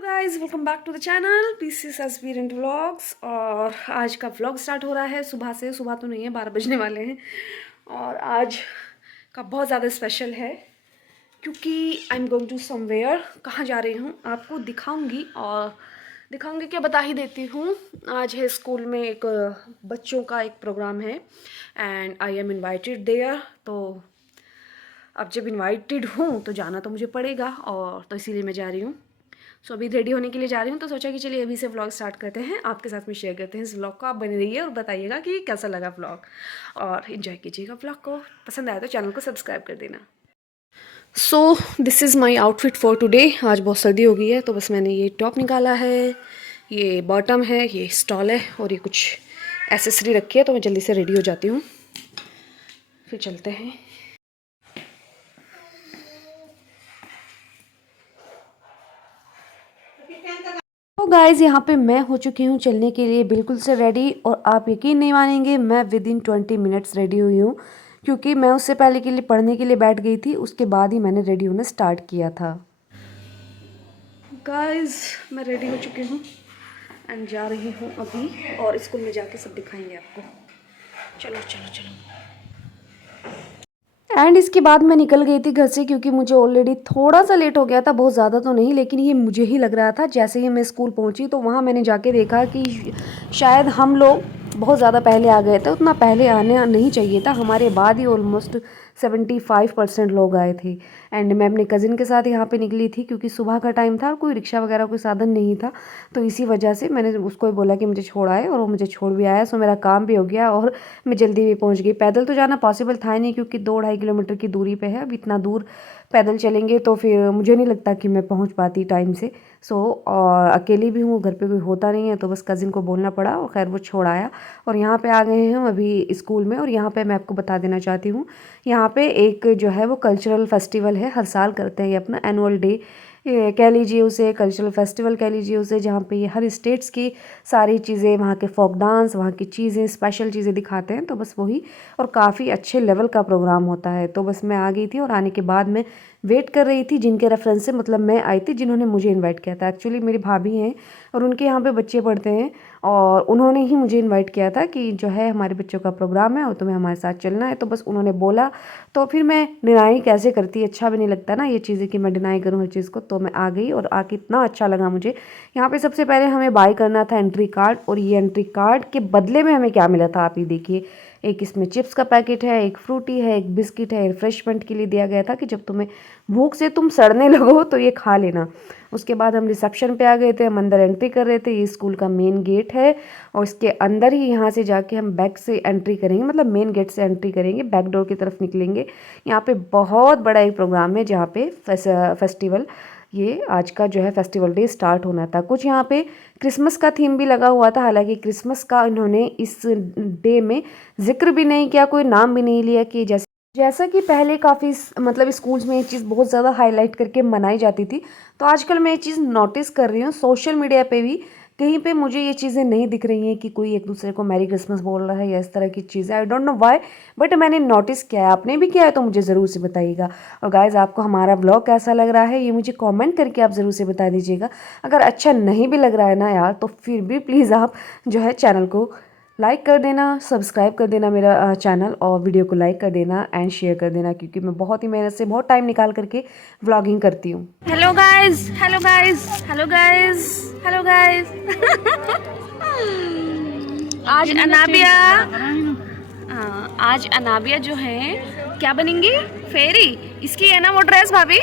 Guys welcome back to the channel PCS aspirant vlogs. और आज का व्लॉग स्टार्ट हो रहा है सुबह से। सुबह तो नहीं है, 12 बजने वाले हैं। और आज का बहुत ज़्यादा स्पेशल है क्योंकि I am going to somewhere. कहाँ जा रही हूँ आपको दिखाऊंगी, और दिखाऊंगी क्या बता ही देती हूँ। आज है स्कूल में एक बच्चों का एक प्रोग्राम है and I am invited there. तो अब जब इन्वाइटेड हूँ तो जाना तो मुझे पड़ेगा, और तो इसीलिए मैं जा रही हूँ। सो अभी रेडी होने के लिए जा रही हूँ, तो सोचा कि चलिए अभी से व्लॉग स्टार्ट करते हैं, आपके साथ में शेयर करते हैं इस व्लॉग को। आप बने रहिए और बताइएगा कि कैसा लगा व्लॉग, और इन्जॉय कीजिएगा व्लॉग को। पसंद आया तो चैनल को सब्सक्राइब कर देना। So this is my outfit for today. आज बहुत सर्दी हो गई है तो बस मैंने ये टॉप निकाला है, ये बॉटम है, ये स्टॉल है, और ये कुछ एसेसरी रखी है। तो मैं जल्दी से रेडी हो जाती हूँ, फिर चलते हैं। तो गाइज़ यहाँ पे मैं हो चुकी हूँ चलने के लिए बिल्कुल से रेडी, और आप यकीन नहीं मानेंगे मैं विद इन 20 मिनट्स रेडी हुई हूँ, क्योंकि मैं उससे पहले के लिए पढ़ने के लिए बैठ गई थी, उसके बाद ही मैंने रेडी होना स्टार्ट किया था। गाइज़ मैं रेडी हो चुकी हूँ एंड जा रही हूँ अभी, और स्कूल में जाके सब दिखाएंगे आपको। चलो चलो चलो। एंड इसके बाद मैं निकल गई थी घर से, क्योंकि मुझे ऑलरेडी थोड़ा सा लेट हो गया था, बहुत ज़्यादा तो नहीं, लेकिन ये मुझे ही लग रहा था। जैसे ही मैं स्कूल पहुंची तो वहाँ मैंने जाके देखा कि शायद हम लोग बहुत ज़्यादा पहले आ गए थे। उतना पहले आने नहीं चाहिए था, हमारे बाद ही ऑलमोस्ट 75% लोग आए थे। एंड मैं अपने कज़िन के साथ यहाँ पे निकली थी, क्योंकि सुबह का टाइम था और कोई रिक्शा वगैरह कोई साधन नहीं था, तो इसी वजह से मैंने उसको बोला कि मुझे छोड़ आए, और वो मुझे छोड़ भी आया। सो मेरा काम भी हो गया और मैं जल्दी भी पहुँच गई। पैदल तो जाना पॉसिबल था नहीं, क्योंकि 2-2.5 किलोमीटर की दूरी पे है। अब इतना दूर पैदल चलेंगे तो फिर मुझे नहीं लगता कि मैं पहुँच पाती टाइम से। और अकेली भी हूँ, घर पे कोई होता नहीं है, तो बस कज़िन को बोलना पड़ा, और खैर वो छोड़ आया। और यहाँ पे आ गए हैं हम अभी स्कूल में। और यहाँ पे मैं आपको बता देना चाहती हूँ, यहाँ पे एक जो है वो कल्चरल फेस्टिवल है, हर साल करते हैं ये अपना एनुअल डे कह लीजिए उसे, कल्चरल फेस्टिवल कह लीजिए उसे, जहाँ पे ये हर स्टेट्स की सारी चीज़ें, वहाँ के फोक डांस, वहाँ की चीज़ें, स्पेशल चीज़ें दिखाते हैं। तो बस वही, और काफ़ी अच्छे लेवल का प्रोग्राम होता है। तो बस मैं आ गई थी, और आने के बाद मैं वेट कर रही थी जिनके रेफरेंस से मतलब मैं आई थी, जिन्होंने मुझे इनवाइट किया था। एक्चुअली मेरी भाभी हैं और उनके यहाँ पे बच्चे पढ़ते हैं, और उन्होंने ही मुझे इनवाइट किया था कि जो है हमारे बच्चों का प्रोग्राम है और तुम्हें हमारे साथ चलना है। तो बस उन्होंने बोला, तो फिर मैं डिनाई कैसे करती, अच्छा भी नहीं लगता ना ये चीज़ें कि मैं डिनाई करूँ हर चीज़ को। तो मैं आ गई, और आके इतना अच्छा लगा मुझे। यहाँ पे सबसे पहले हमें बाय करना था एंट्री कार्ड, और ये एंट्री कार्ड के बदले में हमें क्या मिला था आप ही देखिए। एक इसमें चिप्स का पैकेट है, एक फ्रूटी है, एक बिस्किट है, रिफ्रेशमेंट के लिए दिया गया था कि जब तुम्हें भूख से तुम सड़ने लगो तो ये खा लेना। उसके बाद हम रिसेप्शन पे आ गए थे, हम अंदर एंट्री कर रहे थे। ये स्कूल का मेन गेट है, और इसके अंदर ही यहाँ से जाके हम बैक से एंट्री करेंगे, मतलब मेन गेट से एंट्री करेंगे, बैक डोर की तरफ निकलेंगे। यहाँ पे बहुत बड़ा एक प्रोग्राम है, जहाँ पे फेस्टिवल, ये आज का जो है फेस्टिवल डे स्टार्ट होना था। कुछ यहाँ पे क्रिसमस का थीम भी लगा हुआ था, हालांकि क्रिसमस का इन्होंने इस डे में जिक्र भी नहीं किया, कोई नाम भी नहीं लिया, कि जैसा कि पहले काफ़ी मतलब स्कूल्स में ये चीज़ बहुत ज़्यादा हाईलाइट करके मनाई जाती थी। तो आजकल मैं ये चीज़ नोटिस कर रही हूँ सोशल मीडिया पे भी, कहीं पे मुझे ये चीज़ें नहीं दिख रही हैं कि कोई एक दूसरे को मैरी क्रिसमस बोल रहा है या इस तरह की चीज़ें। I don't know why, but मैंने नोटिस किया है। आपने भी किया है तो मुझे ज़रूर से बताइएगा। और गाइज़ आपको हमारा ब्लॉग कैसा लग रहा है ये मुझे कमेंट करके आप ज़रूर से बता दीजिएगा। अगर अच्छा नहीं भी लग रहा है ना यार, तो फिर भी प्लीज़ आप जो है चैनल को लाइक कर देना, सब्सक्राइब कर देना मेरा चैनल, और वीडियो को लाइक कर देना एंड शेयर कर देना, क्योंकि मैं बहुत ही मेहनत से बहुत टाइम निकाल करके व्लॉगिंग करती हूँ। Hello guys, hello guys, hello guys, hello guys. आज अनाबिया, आज अनाबिया जो है क्या बनेंगी, फेरी। इसकी है ना वो ड्रेस भाभी,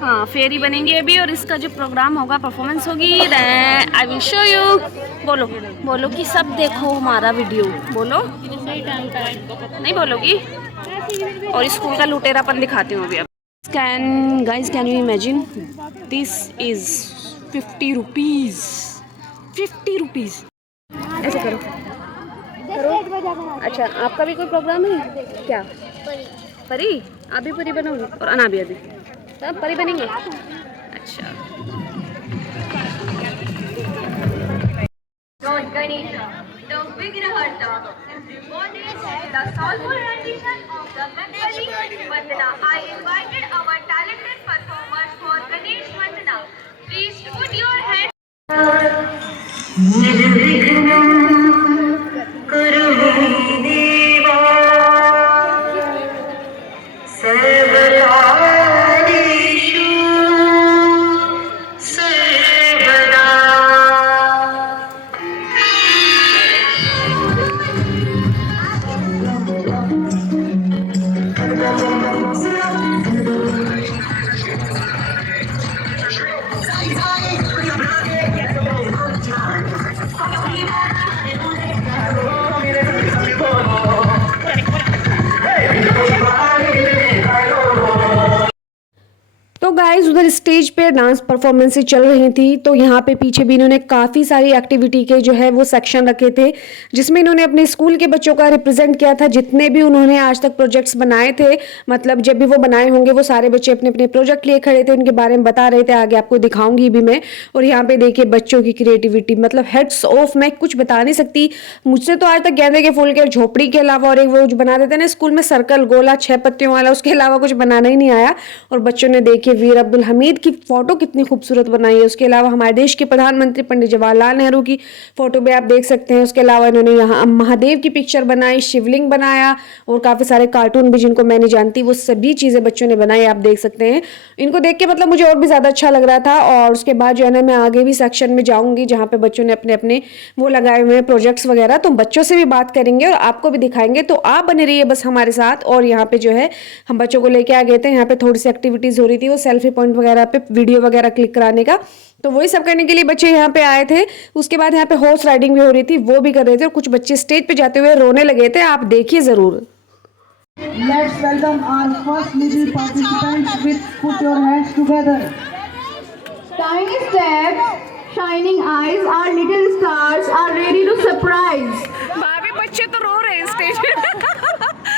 हाँ फेरी बनेंगी अभी। और इसका जो प्रोग्राम होगा, परफॉर्मेंस होगी, आई विल शो यू। बोलो बोलो कि सब देखो हमारा वीडियो, बोलो नहीं बोलोगी। और स्कूल का लुटेरापन दिखाती हूँ अभी। Can guys can you imagine, this is 50 rupees, 50 rupees. ऐसे करो करो। अच्छा आपका भी कोई प्रोग्राम है क्या, परी? आप भी परी बनोगे, और अनाबिया भी सब परी बनेंगे। अच्छा Lord Ganesha, the Vigrahata, is rewarded with the soulful rendition of the Bengali Vandana. I invited our talented performers for Ganesh Vandana. Please put your उधर स्टेज पे डांस परफॉर्मेंसेज चल रही थी, तो यहाँ पे पीछे भी इन्होंने काफ़ी सारी एक्टिविटी के जो है वो सेक्शन रखे थे, जिसमें इन्होंने अपने स्कूल के बच्चों का रिप्रेजेंट किया था। जितने भी उन्होंने आज तक प्रोजेक्ट्स बनाए थे, मतलब जब भी वो बनाए होंगे, वो सारे बच्चे अपने अपने प्रोजेक्ट लिए खड़े थे, उनके बारे में बता रहे थे। आगे आपको दिखाऊंगी भी मैं। और यहाँ पे देखिए बच्चों की क्रिएटिविटी, मतलब हेड्स ऑफ, मैं कुछ बता नहीं सकती। मुझसे तो आज तक गेंदे के फूल के झोपड़ी के अलावा और एक वो जो बना देते ना स्कूल में सर्कल गोला 6 पत्तियों वाला, उसके अलावा कुछ बनाना ही नहीं आया। और बच्चों ने देखिए वीर अब्दुल हमीद की फोटो कितनी खूबसूरत बनाई है। उसके अलावा हमारे देश के प्रधानमंत्री पंडित जवाहरलाल नेहरू की फोटो भी आप देख सकते हैं। उसके अलावा इन्होंने यहाँ महादेव की पिक्चर बनाई, शिवलिंग बनाया और काफ़ी सारे कार्टून भी जिनको मैं नहीं जानती वो सभी चीज़ें बच्चों ने बनाई, आप देख सकते हैं। इनको देख के मतलब मुझे और भी ज़्यादा अच्छा लग रहा था। और उसके बाद जो है ना मैं आगे भी सेक्शन में जाऊँगी जहाँ पे बच्चों ने अपने अपने वो लगाए हुए हैं प्रोजेक्ट्स वगैरह, तो बच्चों से भी बात करेंगे और आपको भी दिखाएंगे। तो आप बने रहिए बस हमारे साथ। और यहाँ पे जो है हम बच्चों को लेके आ गए थे, यहाँ पे थोड़ी सी एक्टिविटीज़ हो रही थी, वो सेल्फी पॉइंट वगैरह पे वीडियो वगैरह क्लिक कराने का, तो वही सब करने के लिए बच्चे यहाँ पे आए थे। उसके बाद यहाँ पे हॉर्स राइडिंग भी हो रही थी, वो भी कर रहे थे। और कुछ बच्चे स्टेज पे जाते हुए रोने लगे थे, आप देखिए ज़रूर। Let's welcome our first little participants with put your hands together. Tiny steps, shining eyes, our little stars are ready to surprise. भाभी बच्चे तो रो रहे हैं स्टेज पे।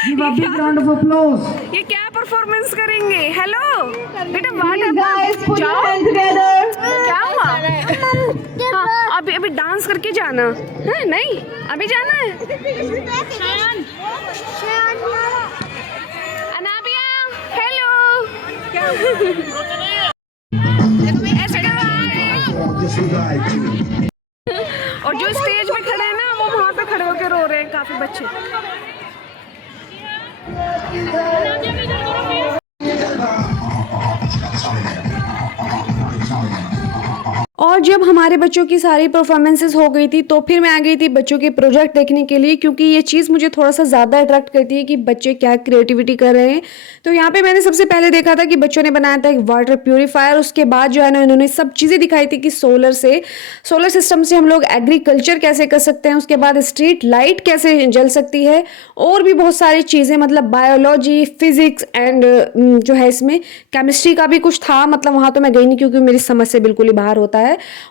Give a big round of applause. ये क्या परफॉर्मेंस करेंगे? हेलो बेटा, Please guys, put your hands together. क्या हुआ? हाँ, अभी डांस करके जाना है? नहीं, अभी जाना है। अनाबिया, हेलो। ऐसे करो। और जो स्टेज पे खड़े हैं ना, वो वहाँ पे खड़े होकर रो रहे हैं काफी बच्चे। और जब हमारे बच्चों की सारी परफॉर्मेंसेस हो गई थी, तो फिर मैं आ गई थी बच्चों के प्रोजेक्ट देखने के लिए, क्योंकि ये चीज़ मुझे थोड़ा सा ज़्यादा अट्रैक्ट करती है कि बच्चे क्या क्रिएटिविटी कर रहे हैं। तो यहाँ पे मैंने सबसे पहले देखा था कि बच्चों ने बनाया था एक वाटर प्यूरीफायर। उसके बाद जो है ना इन्होंने सब चीज़ें दिखाई थी कि सोलर सिस्टम से हम लोग एग्रीकल्चर कैसे कर सकते हैं। उसके बाद स्ट्रीट लाइट कैसे जल सकती है, और भी बहुत सारी चीज़ें, मतलब बायोलॉजी, फिजिक्स एंड जो है इसमें केमिस्ट्री का भी कुछ था। मतलब वहाँ तो मैं गई नहीं क्योंकि मेरी समझ से बिल्कुल ही बाहर होता है।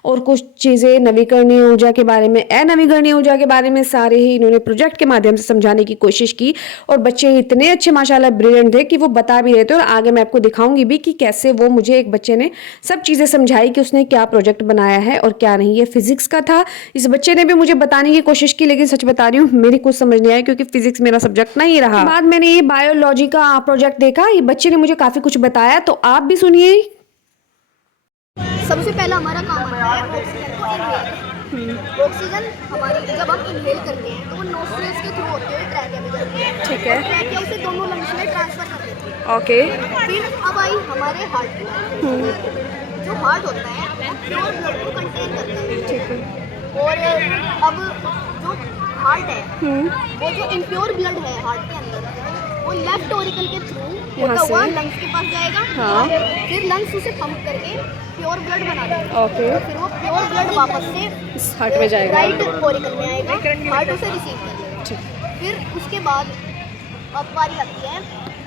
और कुछ चीज़ें नवीकरणीय ऊर्जा के बारे में, अनवीकरणीय ऊर्जा के बारे में सारे ही इन्होंने प्रोजेक्ट के माध्यम से समझाने की कोशिश की। और बच्चे इतने अच्छे माशाल्लाह ब्रिलियंट थे कि वो बता भी रहे थे। और आगे मैं आपको दिखाऊंगी भी कि कैसे वो मुझे एक बच्चे ने सब चीज़ें समझाई कि उसने क्या प्रोजेक्ट बनाया है और क्या नहीं। ये फिजिक्स का था। इस बच्चे ने भी मुझे बताने की कोशिश की, लेकिन सच बता रही हूँ मेरी कुछ समझ नहीं आया क्योंकि फिजिक्स मेरा सब्जेक्ट नहीं रहा। बाद मैंने ये बायोलॉजी का प्रोजेक्ट देखा, ये बच्चे ने मुझे काफ़ी कुछ बताया, तो आप भी सुनिए। सबसे पहला हमारा काम होता है ऑक्सीजन को इनहेल। ऑक्सीजन हमारी जब हम इनहेल करते हैं तो वो नोस्ट्रिल्स के थ्रू होते हुए ट्रैकिया में जाती है। ठीक है। ट्रैकिया उसे दोनों लंग्स में ट्रांसफर कर देती है। ओके। फिर अब आई हमारे हार्ट की। जो हार्ट होता है वो प्योर ब्लड को कंटेन करता है। ठीक है। और अब जो हार्ट है वो जो इम्प्योर ब्लड है हार्ट के अंदर, वो लेफ्ट ऑरिकल के थ्रू होता हुआ लंग्स के पास जाएगा। हाँ। फिर लंग्स उसे पंप करके प्योर ब्लड बना देगा। ओके। फिर वो प्योर ब्लड वापस से हार्ट में जाएगा। राइट ऑरिकल में आएगा, हार्ट उसे रिसीव करेगा। फिर उसके बाद अब बारी आती है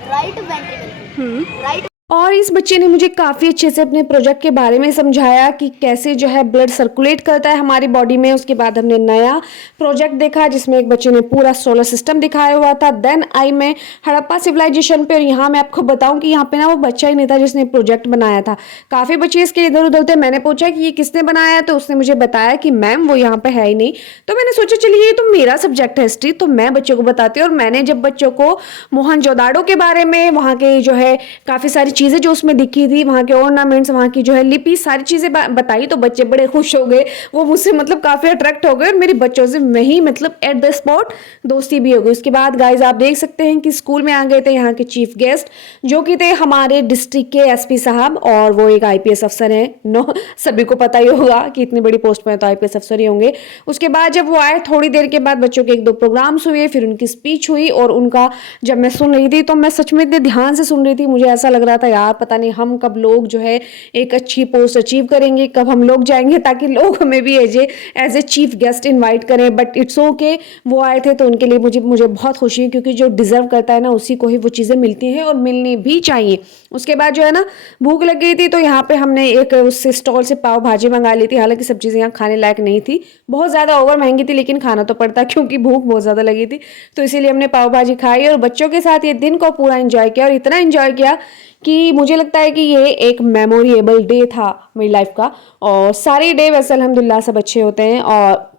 राइट वेंट्रिकल। राइट और इस बच्चे ने मुझे काफ़ी अच्छे से अपने प्रोजेक्ट के बारे में समझाया कि कैसे जो है ब्लड सर्कुलेट करता है हमारी बॉडी में। उसके बाद हमने नया प्रोजेक्ट देखा जिसमें एक बच्चे ने पूरा सोलर सिस्टम दिखाया हुआ था। देन आई मैं हड़प्पा सिविलाइजेशन पे, और यहाँ मैं आपको बताऊं कि यहाँ पे ना वो बच्चा ही नहीं था जिसने प्रोजेक्ट बनाया था, काफ़ी बच्चे इसके इधर उधर थे। मैंने पूछा कि ये किसने बनाया, तो उसने मुझे बताया कि मैम वो यहाँ पे है ही नहीं। तो मैंने सोचा चलिए ये तो मेरा सब्जेक्ट है हिस्ट्री, तो मैं बच्चों को बताती हूँ। और मैंने जब बच्चों को मोहनजोदाड़ो के बारे में, वहाँ के जो है काफ़ी सारी चीज़ें जो उसमें दिखी थी, वहाँ के ऑर्नामेंट्स, वहाँ की जो है लिपि, सारी चीज़ें बताई, तो बच्चे बड़े खुश हो गए। वो मुझसे मतलब काफ़ी अट्रैक्ट हो गए और मेरी बच्चों से मैं ही मतलब एट द स्पॉट दोस्ती भी हो गई। उसके बाद गाइज आप देख सकते हैं कि स्कूल में आ गए थे यहाँ के चीफ गेस्ट, जो कि थे हमारे डिस्ट्रिक्ट के एसपी साहब, और वो एक आईपीएस अफसर हैं। नो, सभी को पता ही होगा कि इतनी बड़ी पोस्ट पर तो आईपीएस अफसर ही होंगे। उसके बाद जब वो आए, थोड़ी देर के बाद बच्चों के 1-2 प्रोग्राम्स हुए, फिर उनकी स्पीच हुई। और उनका जब मैं सुन रही थी तो मैं सच में इतने ध्यान से सुन रही थी, मुझे ऐसा लग रहा था यार पता नहीं हम कब लोग जो है एक अच्छी पोस्ट अचीव करेंगे, कब हम लोग जाएंगे ताकि लोग हमें भी as a chief guest invite करें। बट इट्स ओके, वो आए थे तो उनके लिए मुझे बहुत खुशी है, क्योंकि जो डिज़र्व करता है ना उसी को ही वो चीज़ें मिलती हैं और मिलनी भी चाहिए। उसके बाद जो है ना भूख लग गई थी, तो यहाँ पे हमने एक उस स्टॉल से पाव भाजी मंगा ली थी। हालांकि सब चीज़ें यहाँ खाने लायक नहीं थी, बहुत ज़्यादा ओवर महंगी थी, लेकिन खाना तो पड़ता क्योंकि भूख बहुत ज़्यादा लगी थी। तो इसीलिए हमने पाव भाजी खाई और बच्चों के साथ ये दिन को पूरा एंजॉय किया, और इतना एंजॉय किया कि मुझे लगता है कि ये एक मेमोरेबल डे था मेरी लाइफ का। और सारे डे वैसे अल्हम्दुलिल्लाह सब अच्छे होते हैं, और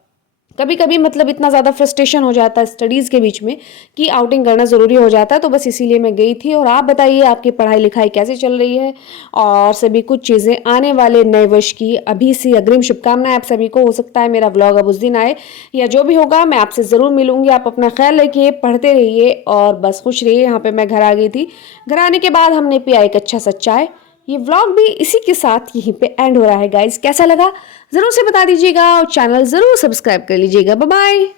कभी कभी मतलब इतना ज़्यादा फ्रस्ट्रेशन हो जाता है स्टडीज़ के बीच में कि आउटिंग करना ज़रूरी हो जाता है, तो बस इसीलिए मैं गई थी। और आप बताइए आपकी पढ़ाई लिखाई कैसे चल रही है, और सभी कुछ चीज़ें आने वाले नए वर्ष की अभी से अग्रिम शुभकामनाएं आप सभी को। हो सकता है मेरा व्लॉग अब उस दिन आए, या जो भी होगा मैं आपसे ज़रूर मिलूंगी। आप अपना ख्याल रखिए, पढ़ते रहिए और बस खुश रहिए। यहाँ पर मैं घर आ गई थी, घर आने के बाद हमने पिया एक अच्छा सा चाय। ये व्लॉग भी इसी के साथ यहीं पे एंड हो रहा है गाइज। कैसा लगा ज़रूर से बता दीजिएगा, और चैनल ज़रूर सब्सक्राइब कर लीजिएगा। Bye bye.